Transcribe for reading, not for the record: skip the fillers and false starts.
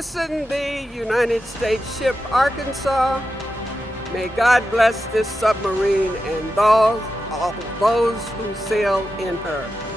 christen the United States ship Arkansas. May God bless this submarine and all those who sail in her.